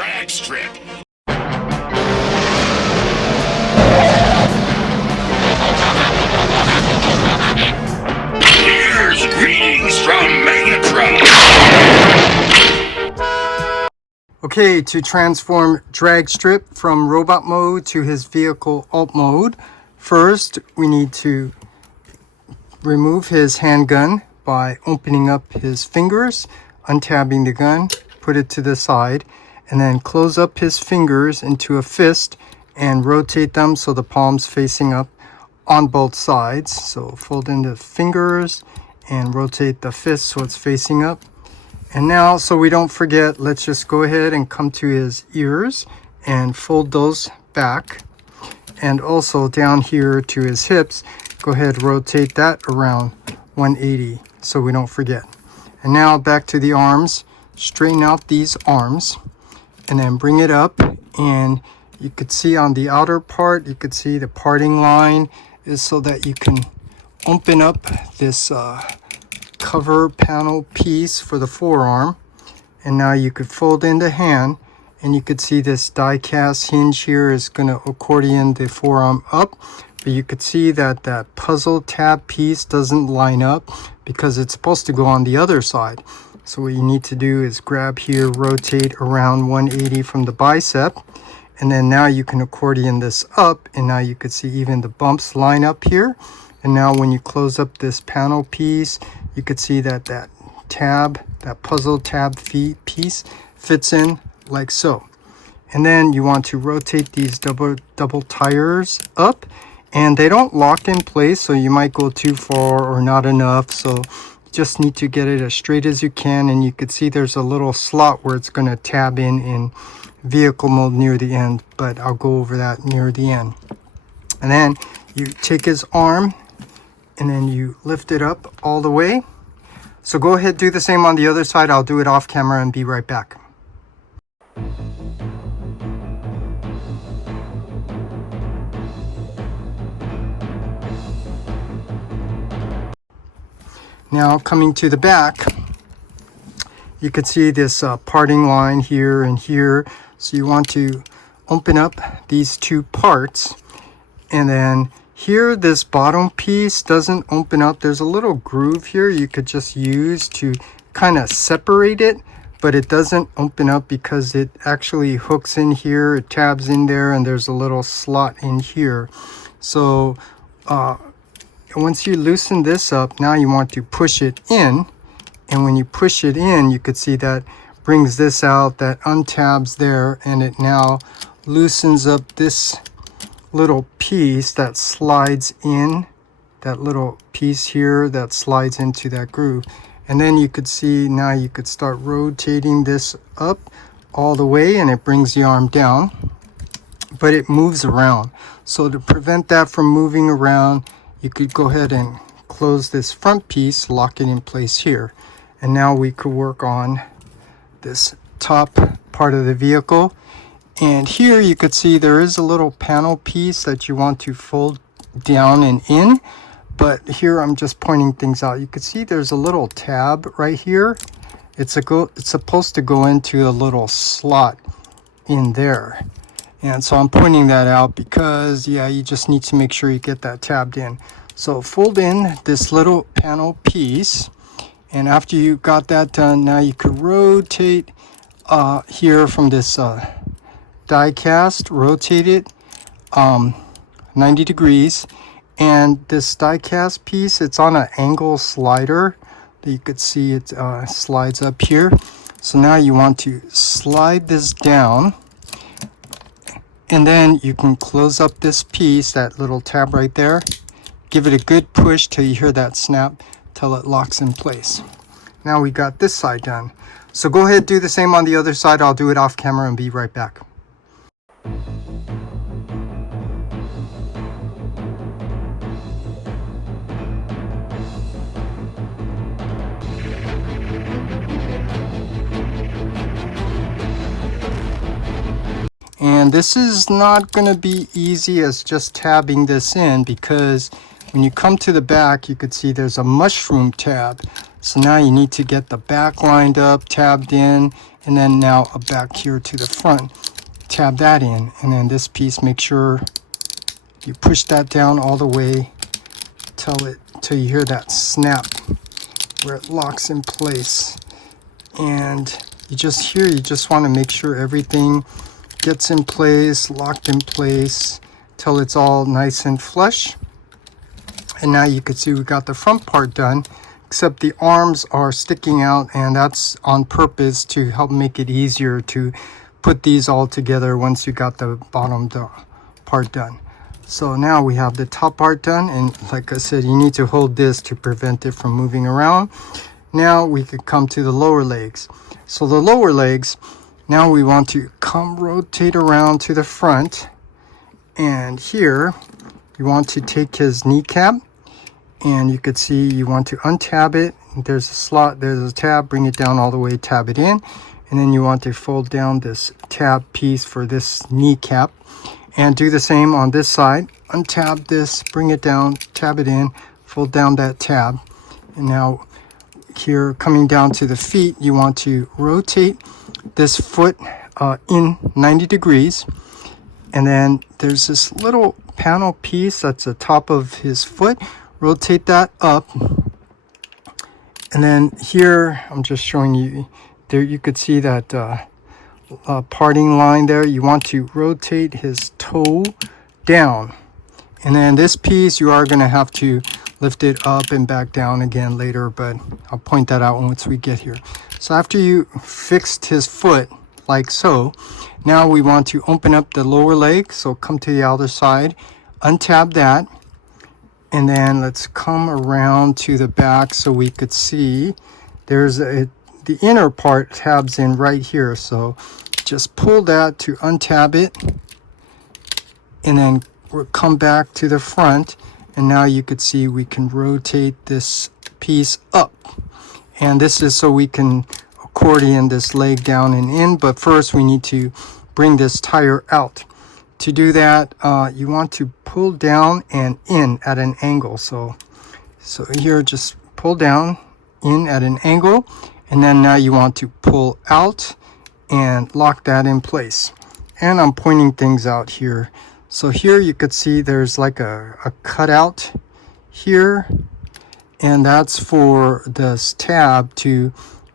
Dragstrip. Here's greetings from Megatron. Okay, to transform Dragstrip from robot mode to his vehicle alt mode, first we need to remove his handgun by opening up his fingers, untabbing the gun, put it to the side, and then close up his fingers into a fist and rotate them so the palm's facing up on both sides. So fold in the fingers and rotate the fist so it's facing up. And now, so we don't forget, let's just go ahead and come to his ears and fold those back. And also down here to his hips, go ahead, rotate that around 180 so we don't forget. And now back to the arms, straighten out these arms and then bring it up. And you could see on the outer part, you could see the parting line is so that you can open up this cover panel piece for the forearm. And now you could fold in the hand and you could see this die cast hinge here is going to accordion the forearm up, but you could see that that puzzle tab piece doesn't line up because it's supposed to go on the other side. So what you need to do is grab here, rotate around 180 from the bicep, and then now you can accordion this up, and now you could see even the bumps line up here. And now when you close up this panel piece, you could see that that tab, that puzzle tab piece fits in like so. And then you want to rotate these double tires up, and they don't lock in place, so you might go too far or not enough. So you just need to get it as straight as you can, and you could see there's a little slot where it's going to tab in vehicle mode near the end, but I'll go over that near the end. And then you take his arm and then you lift it up all the way. So go ahead, do the same on the other side. I'll do it off camera and be right back. Now coming to the back, you could see this parting line here and here. So you want to open up these two parts, and then here this bottom piece doesn't open up. There's a little groove here you could just use to kind of separate it, but it doesn't open up because it actually hooks in here, it tabs in there, and there's a little slot in here. So once you loosen this up, now you want to push it in, and when you push it in, you could see that brings this out, that untabs there, and it now loosens up this little piece that slides in, that little piece here that slides into that groove. And then you could see now you could start rotating this up all the way, and it brings the arm down, but it moves around. So to prevent that from moving around, you could go ahead and close this front piece, lock it in place here. And now we could work on this top part of the vehicle. And here you could see there is a little panel piece that you want to fold down and in, but here I'm just pointing things out. You could see there's a little tab right here. It's supposed to go into a little slot in there. And so I'm pointing that out because, yeah, you just need to make sure you get that tabbed in. So fold in this little panel piece, and after you got that done, now you could rotate here from this die cast, rotate it 90 degrees, and this die cast piece, it's on an angle slider that you could see it slides up here. So now you want to slide this down, and then you can close up this piece, that little tab right there, give it a good push till you hear that snap, till it locks in place. Now we got this side done. So go ahead, do the same on the other side. I'll do it off camera and be right back. And this is not going to be easy as just tabbing this in, because when you come to the back, you could see there's a mushroom tab. So now you need to get the back lined up, tabbed in, and then now back here to the front, tab that in, and then this piece, make sure you push that down all the way till you hear that snap where it locks in place. And you just want to make sure everything gets in place, locked in place, till it's all nice and flush. And now you can see we got the front part done, except the arms are sticking out, and that's on purpose to help make it easier to put these all together once you got the bottom part done. So now we have the top part done, and like I said, you need to hold this to prevent it from moving around. Now we could come to the lower legs. So the lower legs, now we want to rotate around to the front, and here you want to take his kneecap, and you could see you want to untab it. There's a slot, there's a tab, bring it down all the way, tab it in, and then you want to fold down this tab piece for this kneecap, and do the same on this side. Untab this, bring it down, tab it in, fold down that tab. And now here, coming down to the feet, you want to rotate this foot in 90 degrees, and then there's this little panel piece that's the top of his foot. Rotate that up, and then here I'm just showing you there, you could see that parting line there. You want to rotate his toe down, and then this piece you are going to have to lift it up and back down again later, but I'll point that out once we get here. So after you fixed his foot like so, now we want to open up the lower leg. So come to the other side, untab that, and then let's come around to the back so we could see there's the inner part tabs in right here. So just pull that to untab it, and then we'll come back to the front, and now you could see we can rotate this piece up, and this is so we can accordion this leg down and in. But first we need to bring this tire out. To do that, you want to pull down and in at an angle. So here, just pull down in at an angle, and then now you want to pull out and lock that in place. And I'm pointing things out here. So here you could see there's like a cutout here, and that's for this tab to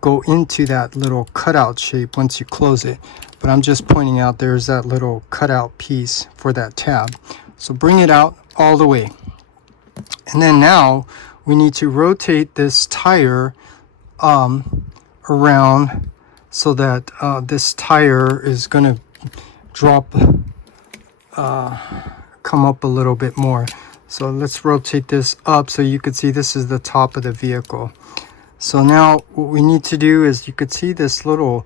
go into that little cutout shape once you close it. But I'm just pointing out there's that little cutout piece for that tab. So bring it out all the way. And then now we need to rotate this tire around so that this tire is going to drop, come up a little bit more. So let's rotate this up so you could see this is the top of the vehicle. So now what we need to do is, you could see this little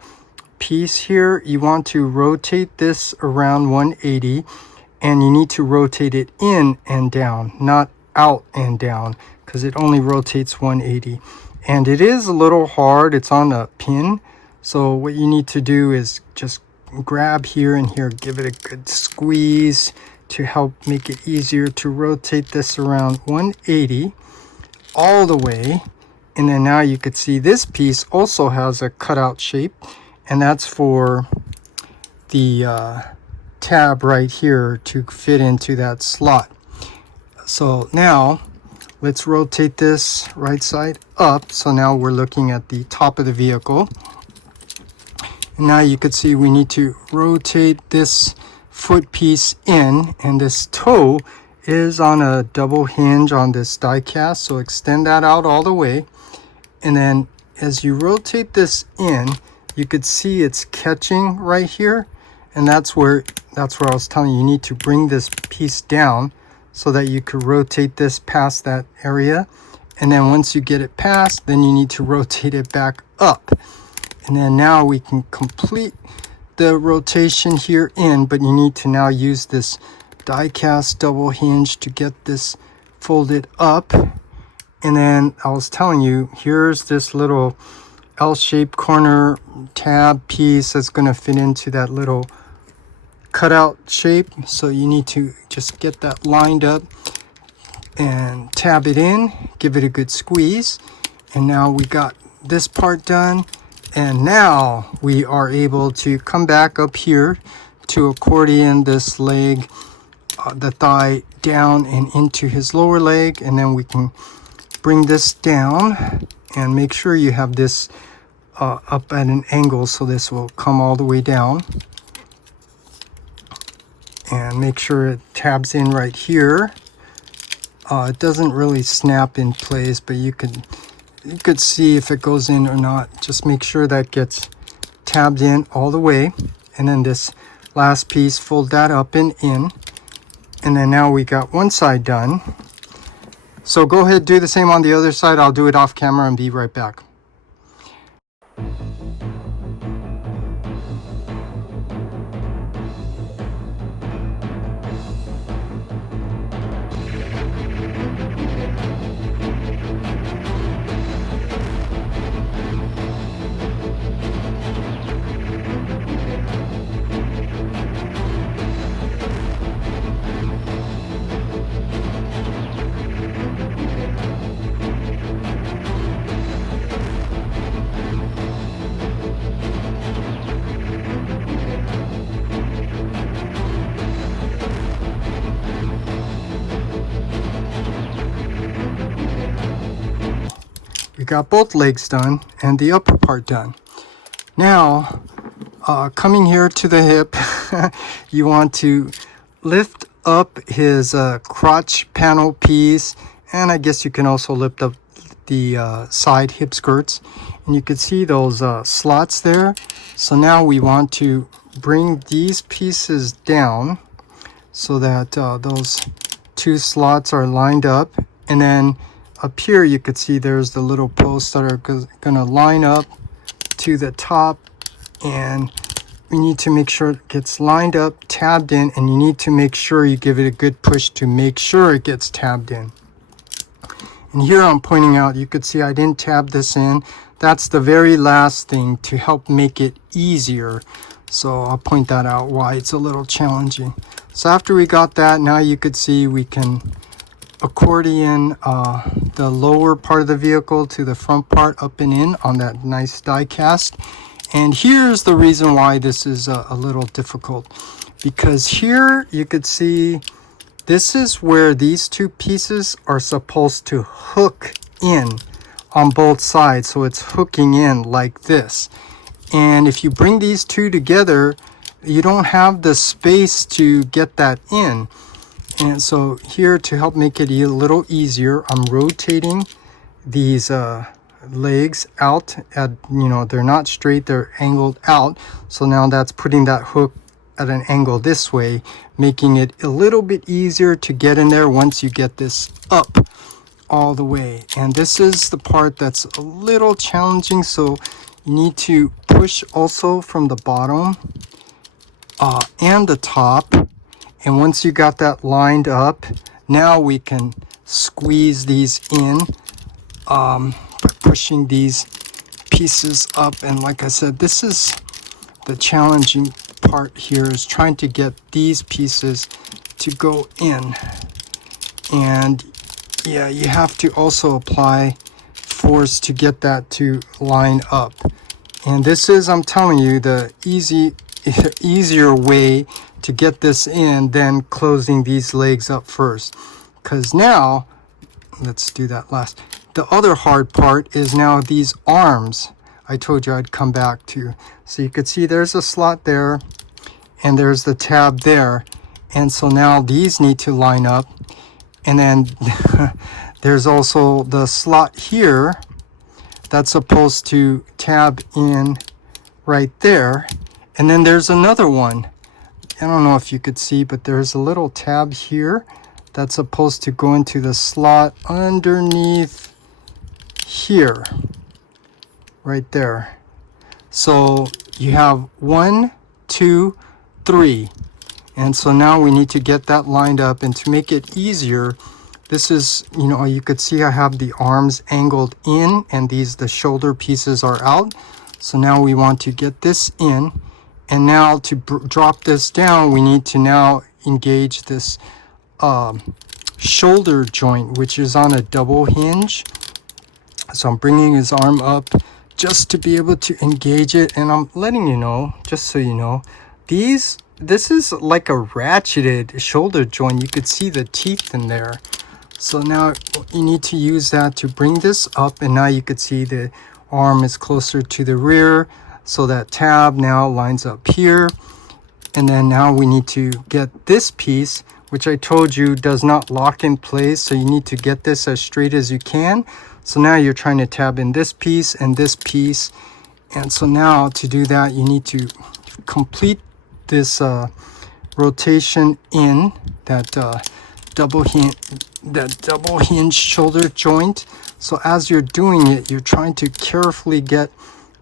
piece here, you want to rotate this around 180, and you need to rotate it in and down, not out and down, because it only rotates 180. And it is a little hard, it's on a pin. So what you need to do is just grab here and here, give it a good squeeze to help make it easier to rotate this around 180 all the way. And then now you could see this piece also has a cutout shape, and that's for the tab right here to fit into that slot. So now let's rotate this right side up. So now we're looking at the top of the vehicle. And now you could see we need to rotate this foot piece in, and this toe is on a double hinge on this die cast, so extend that out all the way. And then as you rotate this in, you could see it's catching right here, and that's where I was telling you, you need to bring this piece down so that you could rotate this past that area. And then once you get it past, then you need to rotate it back up. And then now we can complete the rotation here in, but you need to now use this die cast double hinge to get this folded up. And then I was telling you, here's this little L-shaped corner tab piece that's going to fit into that little cutout shape. So you need to just get that lined up and tab it in, give it a good squeeze. And now we got this part done. And now we are able to come back up here to accordion this leg, the thigh down and into his lower leg, and then we can bring this down and make sure you have this up at an angle, so this will come all the way down, and make sure it tabs in right here. It doesn't really snap in place, but you could see if it goes in or not. Just make sure that gets tabbed in all the way, and then this last piece, fold that up and in, and then now we got one side done. So go ahead, do the same on the other side. I'll do it off camera and be right back. We got both legs done and the upper part done. Now, coming here to the hip, you want to lift up his crotch panel piece, and I guess you can also lift up the side hip skirts, and you can see those slots there. So now we want to bring these pieces down so that those two slots are lined up, and then up here you could see there's the little posts that are going to line up to the top, and we need to make sure it gets lined up, tabbed in, and you need to make sure you give it a good push to make sure it gets tabbed in. And here I'm pointing out, you could see I didn't tab this in. That's the very last thing to help make it easier. So I'll point that out why it's a little challenging. So after we got that, now you could see we can accordion the lower part of the vehicle to the front part up and in on that nice die cast. And here's the reason why this is a little difficult, because here you could see this is where these two pieces are supposed to hook in on both sides, so it's hooking in like this. And if you bring these two together, you don't have the space to get that in. And so here, to help make it a little easier, I'm rotating these legs out at, they're not straight, they're angled out. So now that's putting that hook at an angle this way, making it a little bit easier to get in there once you get this up all the way. And this is the part that's a little challenging, so you need to push also from the bottom and the top. And once you got that lined up, now we can squeeze these in by pushing these pieces up. And like I said, this is the challenging part here, is trying to get these pieces to go in. And yeah, you have to also apply force to get that to line up. And this is, I'm telling you, the easier way to get this in than closing these legs up first. Because now, let's do that last. The other hard part is now these arms I told you I'd come back to. So you could see there's a slot there, and there's the tab there. And so now these need to line up. And then there's also the slot here that's supposed to tab in right there. And then there's another one. I don't know if you could see, but there's a little tab here that's supposed to go into the slot underneath here, right there. So you have 1, 2, 3. And so now we need to get that lined up. And to make it easier, this is, you could see I have the arms angled in, and the shoulder pieces are out. So now we want to get this in. And now to drop this down, we need to now engage this shoulder joint, which is on a double hinge. So I'm bringing his arm up just to be able to engage it. And I'm letting you know, just so you know, this is like a ratcheted shoulder joint. You could see the teeth in there. So now you need to use that to bring this up, and now you could see the arm is closer to the rear, so that tab now lines up here. And then now we need to get this piece, which I told you does not lock in place, so you need to get this as straight as you can. So now you're trying to tab in this piece and this piece, and so now to do that you need to complete this rotation in that double hinge shoulder joint. So as you're doing it, you're trying to carefully get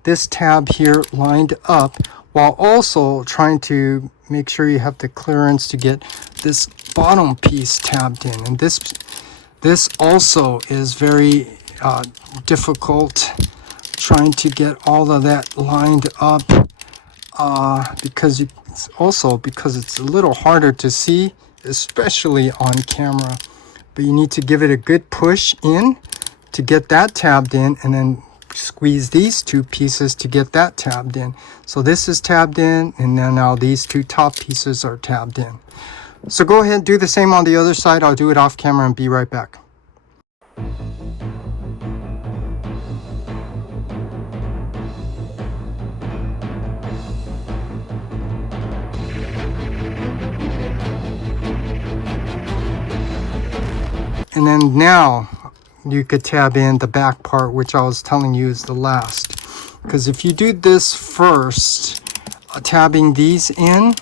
this tab here lined up, while also trying to make sure you have the clearance to get this bottom piece tabbed in. And this also is very difficult, trying to get all of that lined up, because it's a little harder to see, especially on camera. But you need to give it a good push in to get that tabbed in, and then squeeze these two pieces to get that tabbed in. So this is tabbed in, and then now these two top pieces are tabbed in. So go ahead and do the same on the other side. I'll do it off camera and be right back. And then now you could tab in the back part, which I was telling you is the last. Because if you do this first, tabbing these in,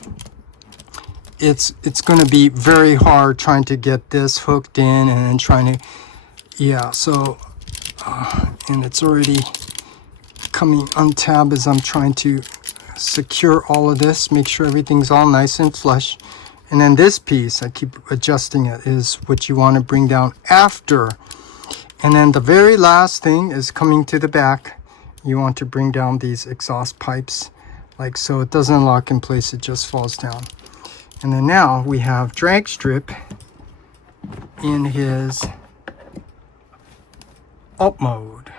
it's going to be very hard trying to get this hooked in and then trying to, yeah, so, and it's already coming untabbed as I'm trying to secure all of this, make sure everything's all nice and flush. And then this piece, I keep adjusting it, is what you want to bring down after. And then the very last thing is coming to the back. You want to bring down these exhaust pipes, like so. It doesn't lock in place, it just falls down. And then now we have Dragstrip in his up mode.